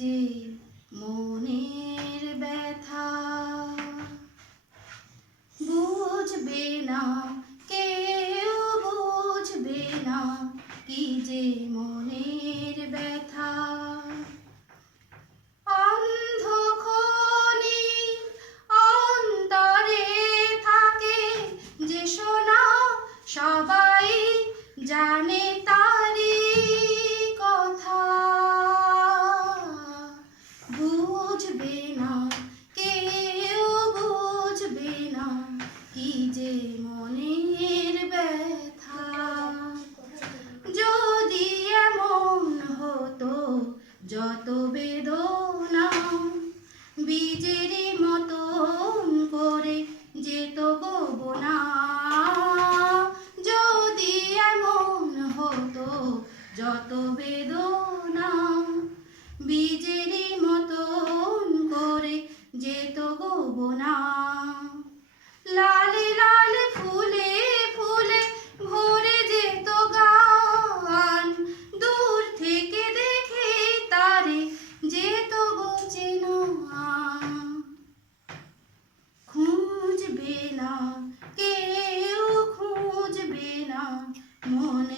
যে মনের ব্যথা। বুঝবে না কেউ বুঝবে না কি যে বুঝবে না, কেউ বুঝবে না কি যে মনের ব্যথা। যদি এমন হতো যত বেদনা, বীজের মতন করে যেত গোবনা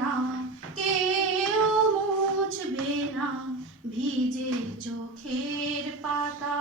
না কেউ মুছবে না ভিজে চোখের পাতা।